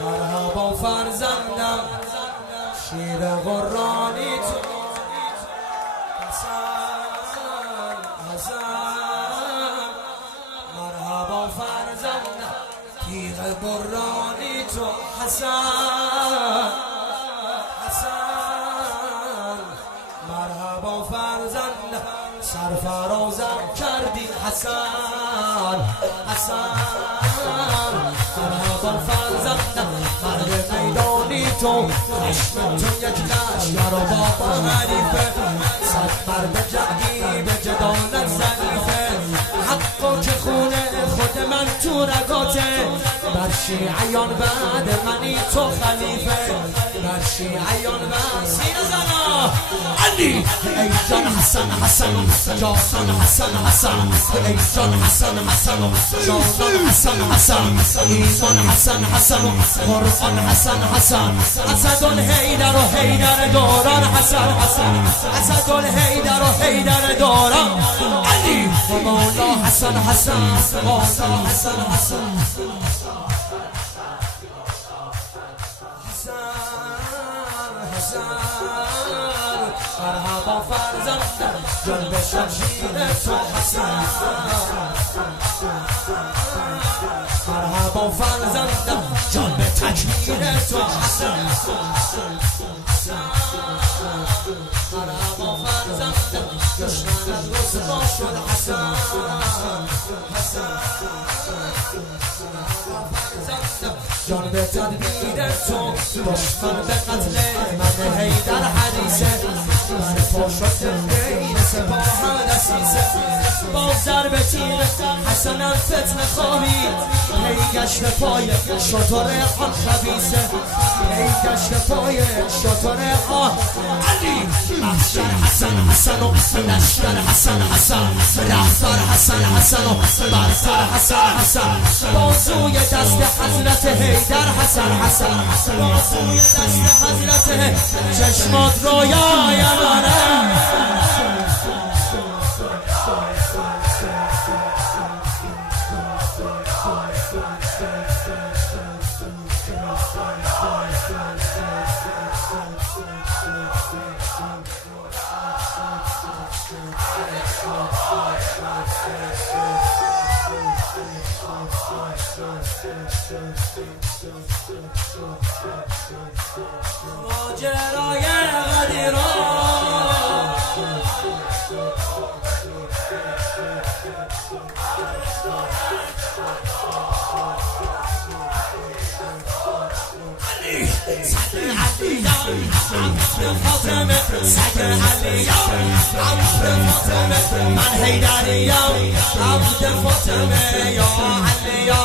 مرحبا فرزندم شیر قرآنی تو حسن حسن. مرحبا فرزندم تیغ قرآنی تو حسن حسن. مرحبا فرزندم سرفرازم کردی حسن حسن. مرحبا فرزندم مرد میدانی تو خشم تو یک لشکر و بابا حریفه. صد مرد جنگی به جدالت ضعیفه. حقا که خونه خود من تو رگاته. بر شیعیان بعد منی تو خلیفه. بر شیعیان بعد سینه زنا علی ای جان حسن حسن جان حسن حسن. ای جان حسن حسن جان حسن حسن. ایمان حسن حسن قرآن حسن حسن. اسد الحیدر و حیدر دوران حسن حسن. اسد الحیدر و حیدر دوران علی و مولا حسن حسن. مولا حسن حسن مرحبا فرزندم جان به شمشیر تو حسن. مرحبا فرزندم جان به تکبیر تو حسن. مرحبا فرزندم دشمنت رسوا شد حسن حسن. جان به تدبیر تو دشمن به قتل من حیدر حریصه. سپاه شد غیر سپاه دسیسه. با ضرب تیر حسنم فتنه خواهید. هی گشت پای شطور آن خبیثه. هی گشت پای شطور آن علی. محشر حسن حسن و لشکر حسن حسن. رهبر حسن حسن و برتر حسن حسن. بازوی دست حضرت حیدر حسن حسن. بازوی دست حضرت چشمات رویای منه. ماجرای غدیران فاطمه سگ علیام عبد فاطمه من حیدریم عبد فاطمه یا علی یا